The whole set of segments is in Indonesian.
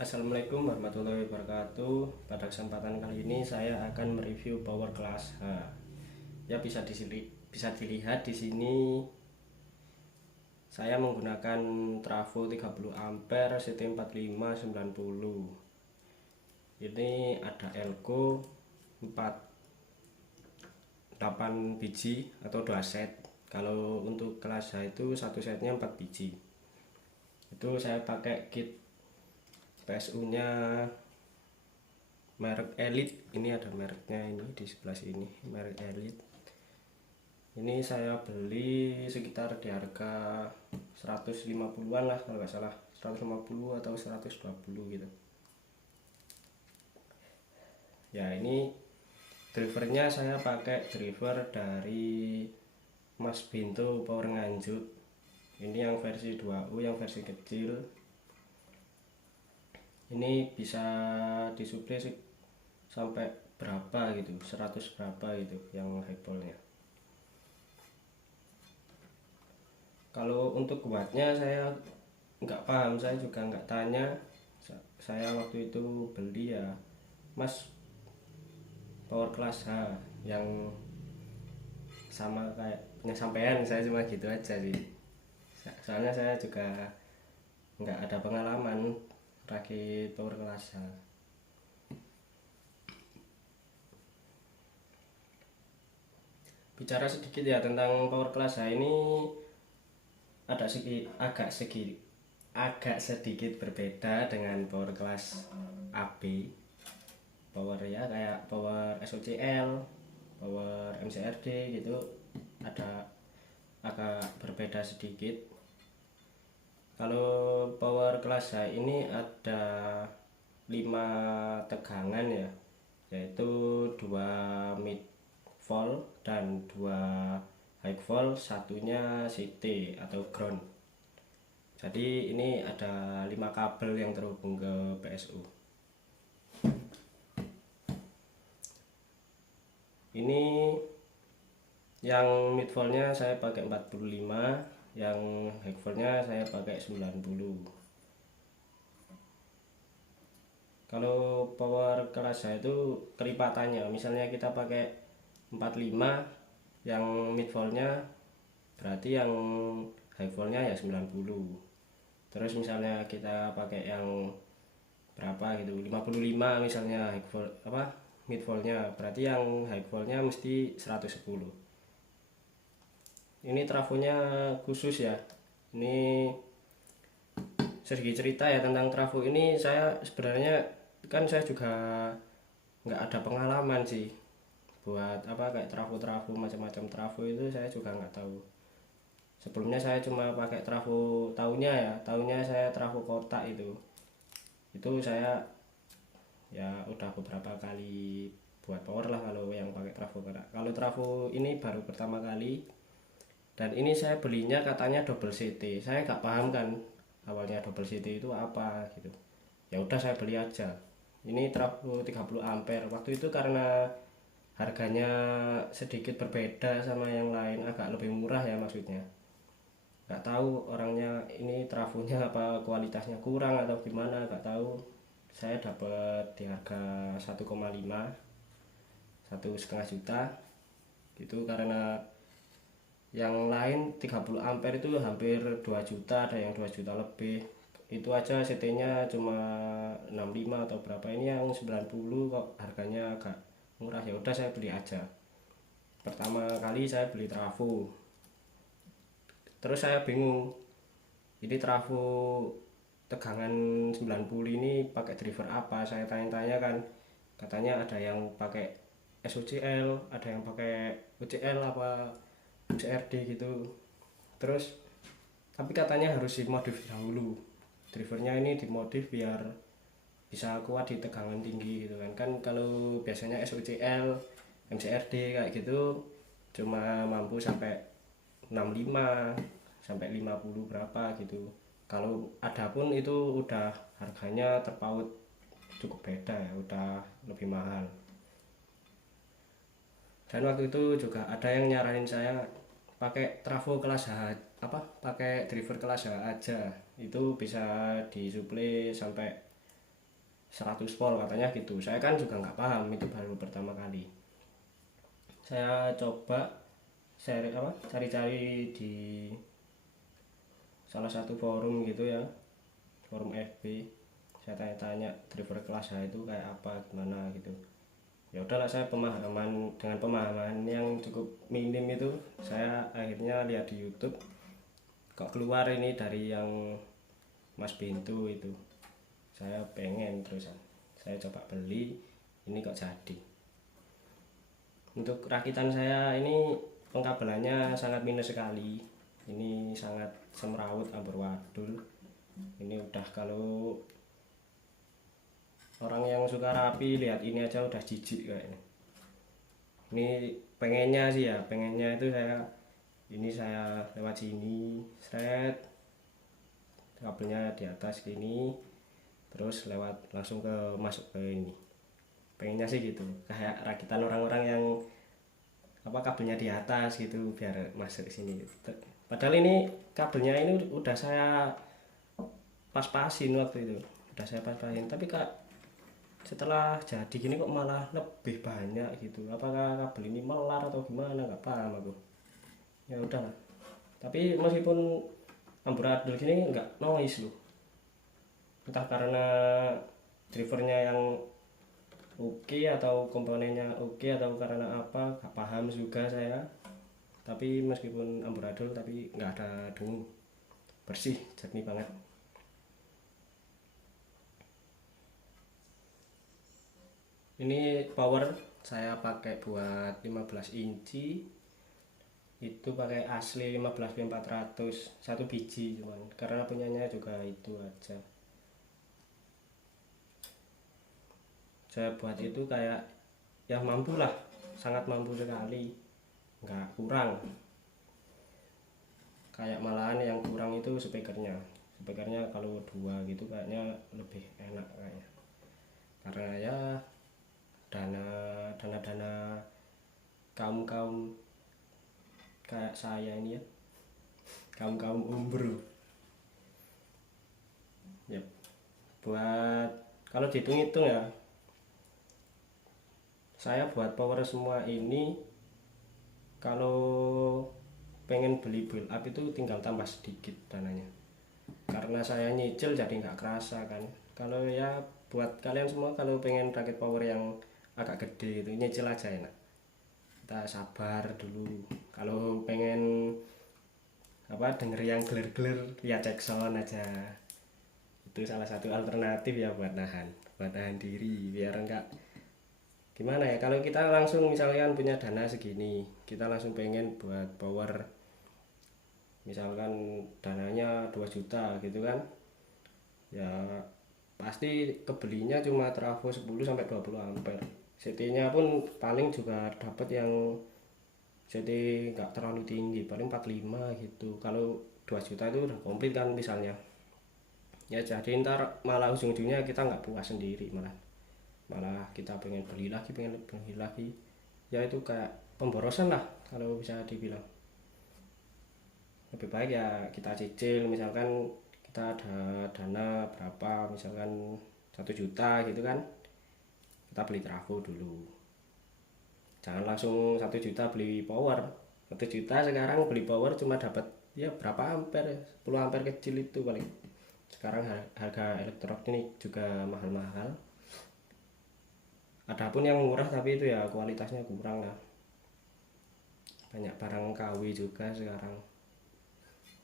Assalamualaikum warahmatullahi wabarakatuh. Pada kesempatan kali ini saya akan mereview power class H. Ya bisa dilihat di sini saya menggunakan trafo 30 ampere CT4590. Ini ada elko 8 biji atau 2 set. Kalau untuk kelas H itu satu setnya 4 biji. Itu saya pakai kit PSU nya merek Elite. Ini ada mereknya, ini di sebelah sini, merek Elite. Ini saya beli sekitar di harga 150-an lah kalau nggak salah, 150 atau 120 gitu ya. Ini drivernya saya pakai driver dari Mas Binto Power Nganjuk. Ini yang versi 2U, yang versi kecil. Ini bisa disuplai sampai berapa gitu, 100 berapa gitu yang high voltnya. Kalau untuk wattnya saya nggak paham, saya juga nggak tanya. Saya waktu itu beli ya Mas power class H yang sama kayak punya sampean, saya cuma gitu aja sih. Soalnya saya juga nggak ada pengalaman rakit power class H. Bicara sedikit ya tentang power class H ini, agak sedikit berbeda dengan power class AB. Power ya kayak power SOCL, power MCRD gitu, ada agak berbeda sedikit. Kalau power class H ini ada 5 tegangan ya, yaitu 2 mid volt dan 2 high volt, satunya CT atau ground. Jadi ini ada 5 kabel yang terhubung ke PSU. Ini yang mid voltnya saya pakai 45, yang high voltnya saya pakai 90. Kalau power kelas H itu kelipatannya, misalnya kita pakai 45 yang mid voltnya, berarti yang high voltnya ya 90. Terus misalnya kita pakai yang berapa gitu, 55 misalnya high volt mid voltnya, berarti yang high voltnya mesti 110. Ini trafonya khusus ya. Ini sedikit cerita ya tentang trafo ini. Saya sebenarnya kan saya juga nggak ada pengalaman sih buat kayak trafo macam-macam trafo itu, saya juga nggak tahu. Sebelumnya saya cuma pakai trafo, tahunya saya trafo kotak itu saya ya udah beberapa kali buat power lah kalau yang pakai trafo kotak. Kalau trafo ini baru pertama kali, dan ini saya belinya katanya double CT. Saya nggak paham kan awalnya double CT itu apa gitu. Ya udah saya beli aja. Ini trafo 30 ampere. Waktu itu karena harganya sedikit berbeda sama yang lain, agak lebih murah ya maksudnya. Nggak tahu orangnya ini trafonya apa kualitasnya kurang atau gimana, nggak tahu. Saya dapat di harga 1,5, 1,5 juta gitu. Karena yang lain 30 ampere itu hampir 2 juta, ada yang 2 juta lebih. Itu aja CT nya cuma 65 atau berapa, ini yang 90 kok harganya agak murah. Ya udah saya beli aja. Pertama kali saya beli trafo, terus saya bingung, ini trafo tegangan 90 ini pakai driver apa. Saya tanya-tanya kan, katanya ada yang pakai SOCL, ada yang pakai UCL apa CRD gitu. Terus tapi katanya harus dimodif dahulu, drivernya ini dimodif biar bisa kuat di tegangan tinggi gitu kan kalau biasanya SOCL MCRD kayak gitu cuma mampu sampai 65 sampai 50 berapa gitu. Kalau ada pun itu udah harganya terpaut cukup beda ya, udah lebih mahal. Dan waktu itu juga ada yang nyaranin saya pakai trafo kelas H, pakai driver kelas H aja, itu bisa disuplai sampai 100 volt katanya gitu. Saya kan juga nggak paham, itu baru pertama kali. Saya coba cari-cari di salah satu forum gitu ya, forum FB. Saya tanya-tanya driver kelas A itu kayak apa, gimana gitu. Ya udahlah, saya dengan pemahaman yang cukup minim itu, saya akhirnya lihat di YouTube, kok keluar ini dari yang Mas Bintu itu. Saya pengen terusan, saya coba beli, ini kok jadi. Untuk rakitan saya ini pengkabelannya sangat minus sekali, ini sangat semrawut amburadul. Ini udah, kalau orang yang suka rapi lihat ini aja udah jijik kayaknya. Ini pengennya sih ya, pengennya itu saya lewat sini seret, kabelnya di atas gini, terus lewat langsung masuk ke ini. Pengennya sih gitu, kayak rakitan orang-orang yang kabelnya di atas gitu biar masuk ke sini. Padahal ini kabelnya ini udah saya pas-pasin waktu itu, tapi kak setelah jadi gini kok malah lebih banyak gitu. Apakah kabel ini melar atau gimana, nggak paham aku. Ya udahlah, tapi meskipun amburadul gini nggak noise loh, entah karena drivernya yang oke atau komponennya oke atau karena apa, nggak paham juga saya. Tapi meskipun amburadul tapi nggak ada dengung, bersih, jernih banget. Ini power saya pakai buat 15 inci, itu pakai asli 15W400 satu biji, cuman karena punyanya juga itu aja. Saya buat itu kayak ya mampu lah, sangat mampu sekali, nggak kurang. Kayak malahan yang kurang itu speakernya kalau dua gitu kayaknya lebih enak kayaknya. Karena ya dana kaum kayak saya ini ya, kaum umbro ya, buat kalau dihitung-hitung ya, saya buat power semua ini kalau pengen beli build up itu tinggal tambah sedikit dananya, karena saya nyicil jadi nggak kerasa kan. Kalau ya buat kalian semua, kalau pengen rakit power yang agak gede gitu, nyicil aja enak, kita sabar dulu. Kalau pengen denger yang geler-geler, ya cek sound aja, itu salah satu alternatif ya buat nahan diri, biar enggak gimana ya. Kalau kita langsung misalkan punya dana segini, kita langsung pengen buat power, misalkan dananya 2 juta gitu kan, ya pasti kebelinya cuma trafo 10-20 ampere. CT nya pun paling juga dapat yang CT nggak terlalu tinggi, paling 45 gitu. Kalau 2 juta itu udah komplit kan misalnya, ya jadi ntar malah ujung-ujungnya kita nggak puas sendiri, malah kita pengen beli lagi. Ya itu kayak pemborosan lah kalau bisa dibilang. Lebih baik ya kita cicil, misalkan kita ada dana berapa, misalkan 1 juta gitu kan, kita beli trafo dulu, jangan langsung 1 juta beli power. 1 juta sekarang beli power cuma dapat ya berapa ampere, 10 ampere kecil itu paling. Sekarang harga elektronik juga mahal-mahal. Adapun yang murah tapi itu ya kualitasnya kurang lah, banyak barang KW juga sekarang.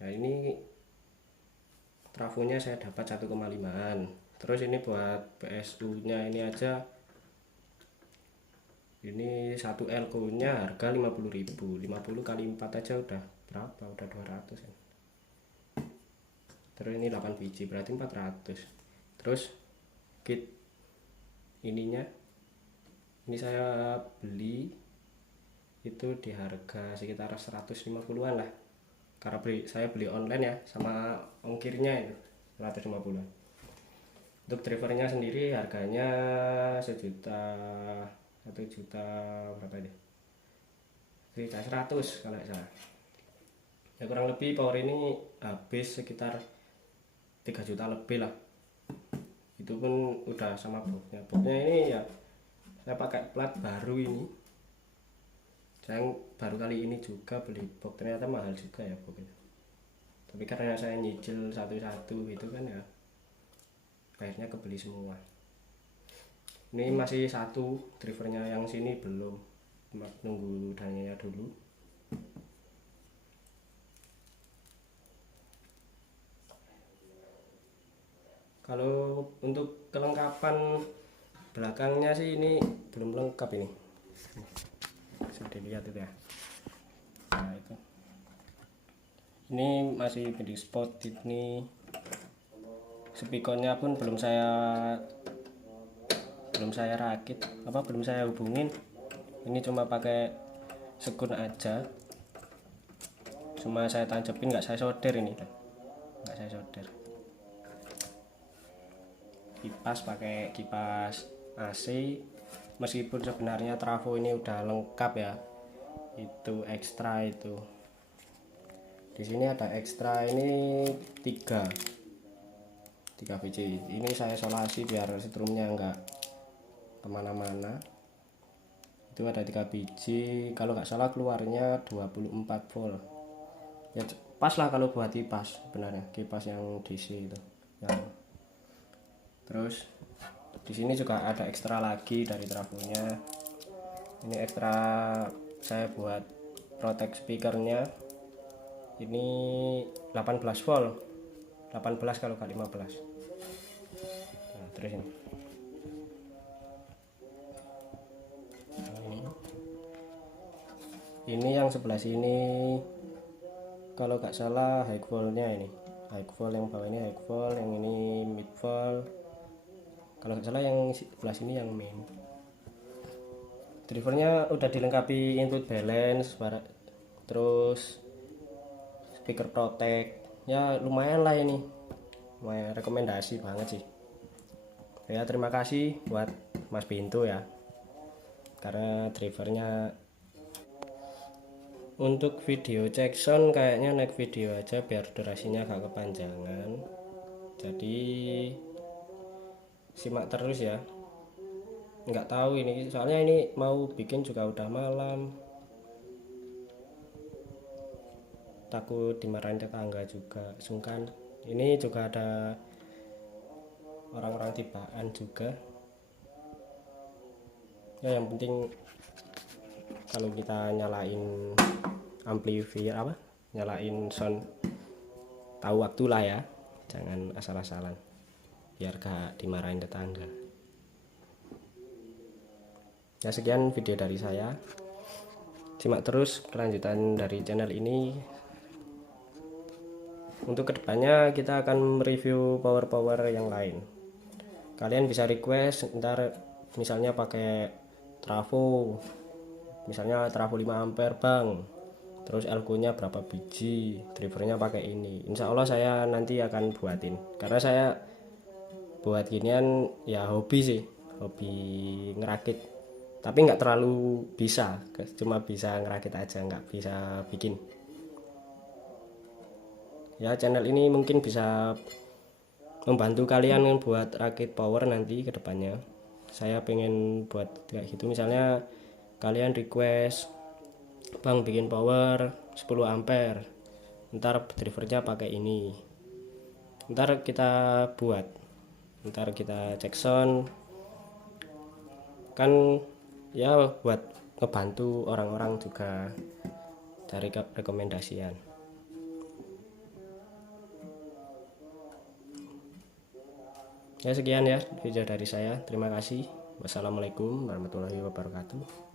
Nah ini trafonya saya dapat 1,5an. Terus ini buat PSU nya ini aja, ini 1 elko nya harga 50.000, 50 kali 4 aja udah berapa, udah 200 kan. Terus ini 8 biji berarti 400. Terus kit ininya, ini saya beli itu di harga sekitar 150-an lah, karena saya beli online ya, sama ongkirnya itu 150. Untuk drivernya sendiri harganya 1 juta berapa ini, 100 kalau nggak salah. Ya kurang lebih power ini habis sekitar 3 juta lebih lah. itu pun udah sama boxnya ini ya saya pakai plat baru ini, saya baru kali ini juga beli box, ternyata mahal juga ya box itu, tapi karena saya nyicil satu-satu itu kan ya akhirnya kebeli semua. Ini masih satu drivernya, yang sini belum, nunggu dananya dulu. Kalau untuk kelengkapan belakangnya sih ini belum lengkap, ini bisa dilihat itu ya. Nah itu, ini masih body spot, ini speakernya pun belum saya rakit, belum saya hubungin. Ini cuma pakai sekun aja, cuma saya tancepin, nggak saya solder, ini nggak saya solder. Kipas pakai kipas AC, meskipun sebenarnya trafo ini udah lengkap ya, itu ekstra itu. Di sini ada ekstra, ini 3 biji. Ini saya solasi biar setrumnya enggak kemana-mana. Itu ada 3 biji, kalau nggak salah keluarnya 24 volt. Ya pas lah kalau buat kipas, sebenarnya kipas yang DC itu. Ya. Terus di sini juga ada ekstra lagi dari trafonya. Ini ekstra saya buat protect speakernya. Ini 18 volt, 18 kalau nggak 15. Nah, terus ini yang sebelah sini kalau nggak salah high voltnya, ini high volt, yang bawah ini high volt, yang ini mid volt. Kalau nggak salah yang sebelah sini yang main. Drivernya udah dilengkapi input balance, terus speaker protect, ya lumayan lah, ini lumayan, rekomendasi banget sih ya. Terima kasih buat Mas Pintu ya, karena drivernya. Untuk video check sound kayaknya naik video aja biar durasinya gak kepanjangan, jadi simak terus ya. Nggak tahu ini, soalnya ini mau bikin juga udah malam, takut dimarahin tetangga juga, sungkan. Ini juga ada orang-orang tibaan juga ya. Yang penting kalau kita nyalain amplifier, nyalain sound, tahu waktu lah ya, jangan asal-asalan biar gak dimarahin tetangga. Ya sekian video dari saya, simak terus kelanjutan dari channel ini. Untuk kedepannya kita akan mereview power yang lain. Kalian bisa request ntar misalnya pakai trafo, misalnya trafo 5 ampere bang, terus elko nya berapa biji, drivernya pakai ini. Insya Allah saya nanti akan buatin, karena saya buat ginian ya hobi sih, hobi ngerakit, tapi nggak terlalu bisa, cuma bisa ngerakit aja, nggak bisa bikin ya. Channel ini mungkin bisa membantu kalian buat rakit power nanti ke depannya. Saya pengen buat kayak gitu, misalnya kalian request bang bikin power 10 ampere, ntar drivernya pakai ini, ntar kita buat, ntar kita cek sound kan ya, buat ngebantu orang-orang juga cari rekomendasian. Ya sekian ya video dari saya, terima kasih. Wassalamualaikum warahmatullahi wabarakatuh.